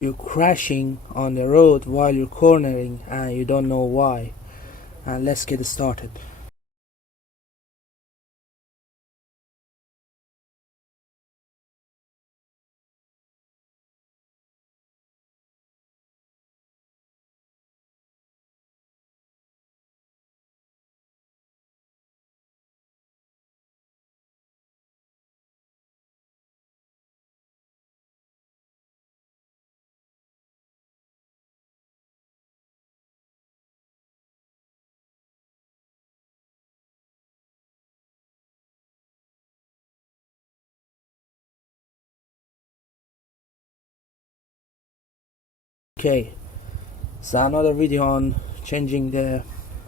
You're crashing on the road while you're cornering and you don't know why. And let's get started. Okay, so another video on changing the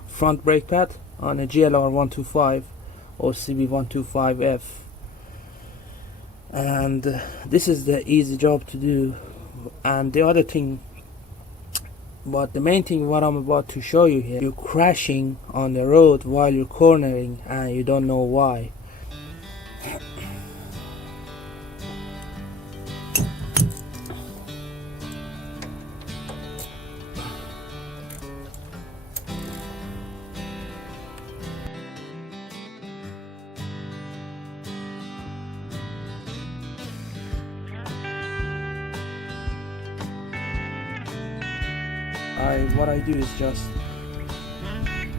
front brake pad on a GLR 125 or CB125F, and this is the easy job to do. And the other thing, but the main thing what I'm about to show you here, you're crashing on the road while you're cornering and you don't know why. What I do is just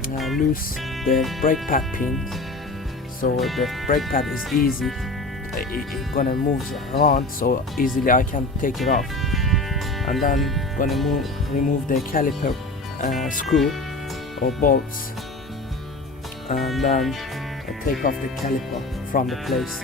loose the brake pad pin, so the brake pad is easy. It gonna move around so easily I can take it off, and then gonna remove the caliper screw or bolts, and then take off the caliper from the place.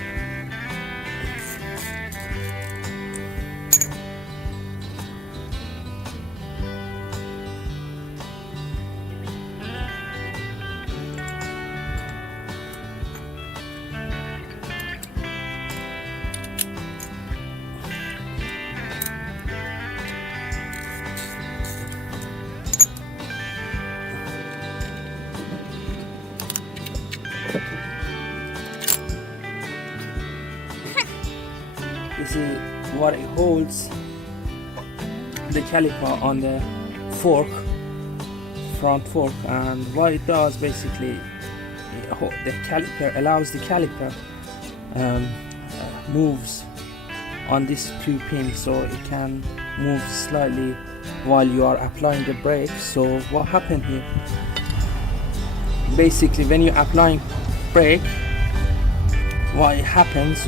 This is what it holds the caliper on the fork, front fork, and what it does basically, the caliper allows the caliper moves on these two pins, so it can move slightly while you are applying the brake. So what happened here, basically when you're applying brake, what happens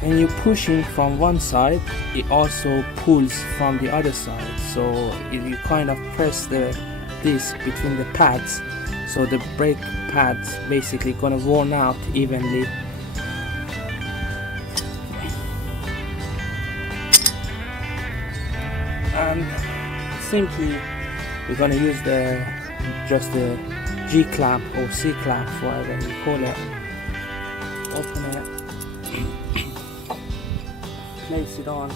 when you're pushing from one side, it also pulls from the other side. So if you kind of press the disc between the pads, so the brake pads basically gonna worn out evenly. And simply we're gonna use just the G clamp or C clamp, whatever you call it. Open it, place it on,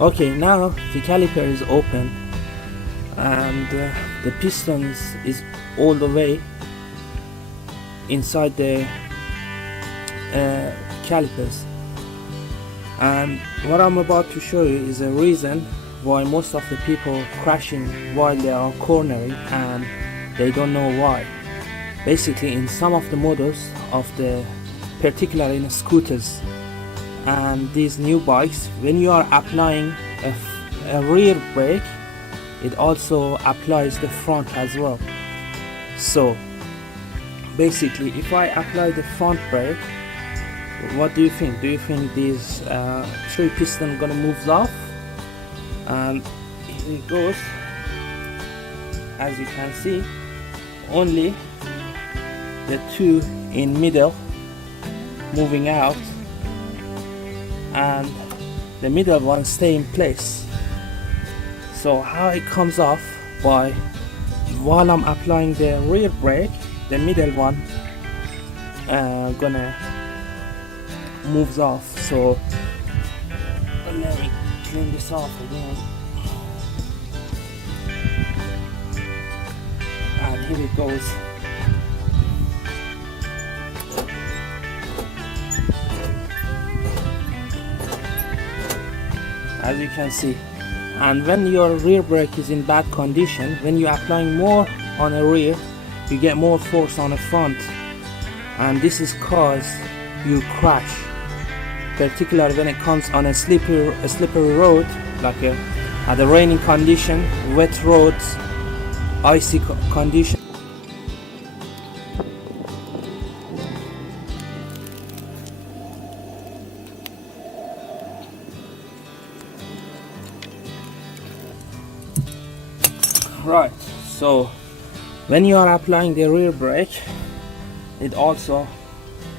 Okay, now the caliper is open and the pistons is all the way inside the calipers. And what I'm about to show you is a reason why most of the people crashing while they are cornering and they don't know why. Basically, in some of the models of the, particularly in scooters and these new bikes, when you are applying a rear brake, it also applies the front as well. So basically, if I apply the front brake, what do you think? Do you think these three pistons gonna move off? And here it goes. As you can see, only the two in middle moving out, and the middle one stay in place. So how it comes off, by while I'm applying the rear brake, the middle one gonna moves off. So let me clean this off again, and here it goes. As you can see. And when your rear brake is in bad condition, when you're applying more on the rear, you get more force on the front, and this is cause you crash, particularly when it comes on a slippery road, like at the raining condition, wet roads, icy condition. Right, so when you are applying the rear brake, it also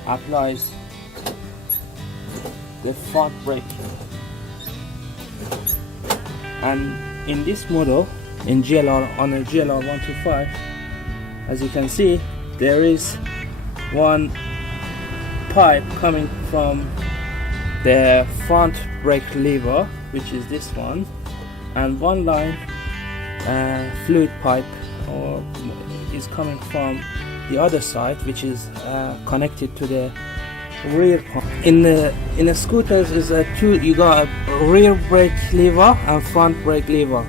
applies the front brake. And in this model, in GLR, on a GLR 125, as you can see, there is one pipe coming from the front brake lever, which is this one, and one line fluid pipe is coming from the other side, which is connected to the rear pump. In the scooters is you got a rear brake lever and front brake lever.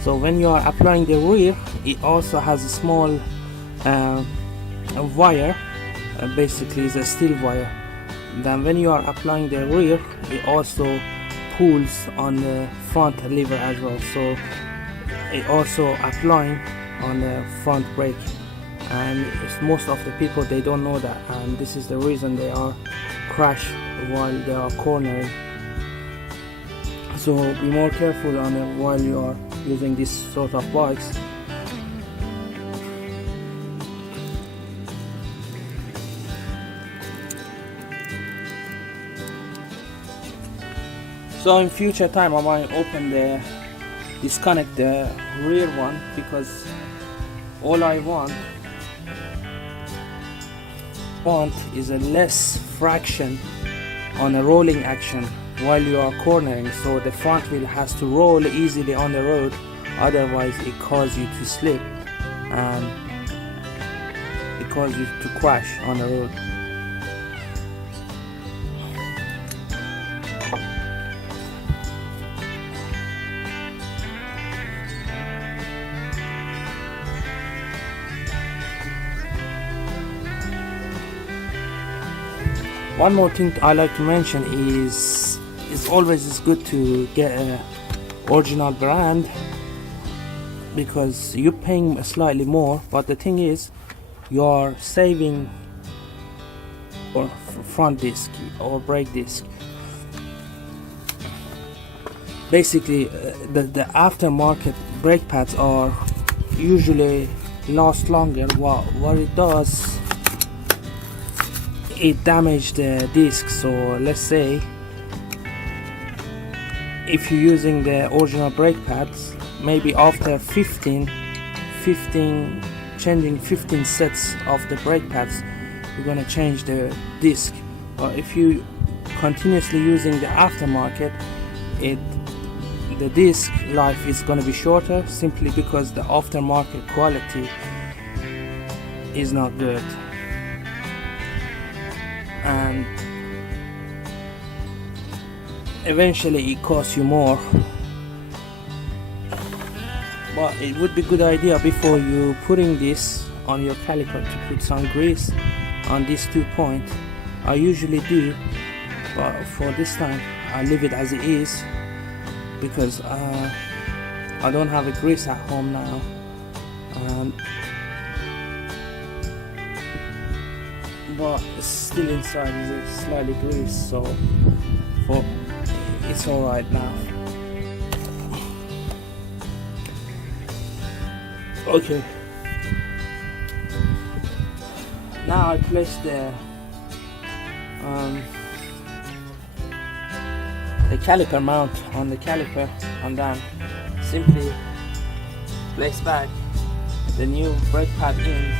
So when you are applying the rear, it also has a small wire, basically is a steel wire. Then when you are applying the rear, it also pulls on the front lever as well. So it also applying on the front brake, and most of the people, they don't know that, and this is the reason they are crash while they are cornering. So be more careful on it while you are using this sort of bikes. So in future time I might disconnect the rear one, because all I want is a less fraction on a rolling action while you are cornering, so the front wheel has to roll easily on the road, otherwise it causes you to slip and it causes you to crash on the road. One more thing I like to mention is it's always good to get an original brand, because you're paying slightly more, but the thing is you're saving or front disc or brake disc. Basically the aftermarket brake pads are usually last longer. What it does, it damaged the disc. So let's say if you're using the original brake pads, maybe after changing 15 sets of the brake pads, you're gonna change the disc. But if you continuously using the aftermarket, the disc life is gonna be shorter, simply because the aftermarket quality is not good, and eventually it costs you more. But it would be a good idea, before you putting this on your caliper, to put some grease on these 2 points. I usually do, but for this time I leave it as it is, because I don't have a grease at home now, but it's still inside is slightly greased, so it's alright now. Okay, now I place the the caliper mount on the caliper, and then simply place back the new brake pad in.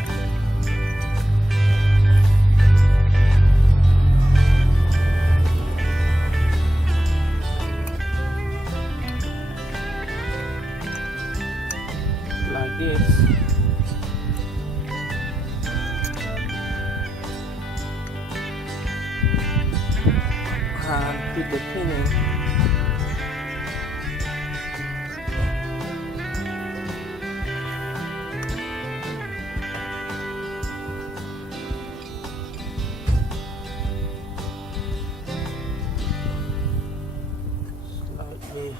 Like this. And put the pin in. Slightly.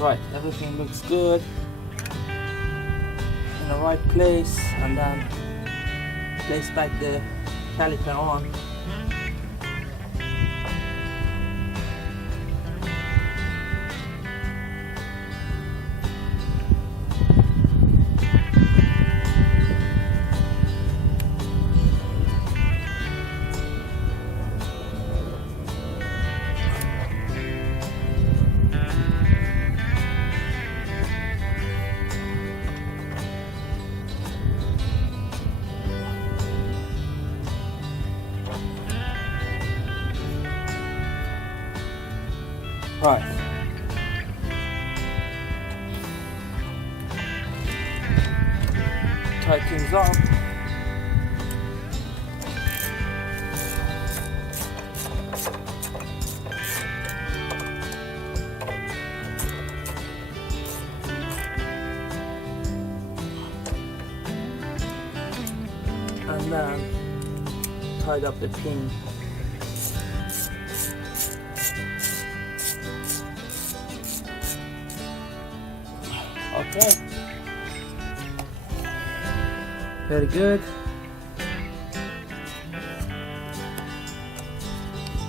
Right, everything looks good in the right place, and then place back the caliper on. Right. Tie things up. And then tied up the pin. Okay, very good.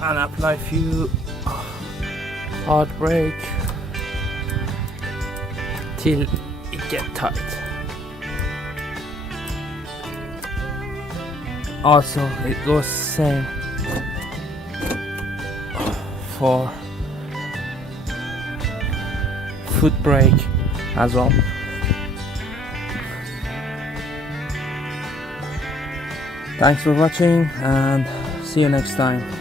And apply a few hard brake till it gets tight. Also, it goes same for foot brake as well. Thanks for watching, and see you next time.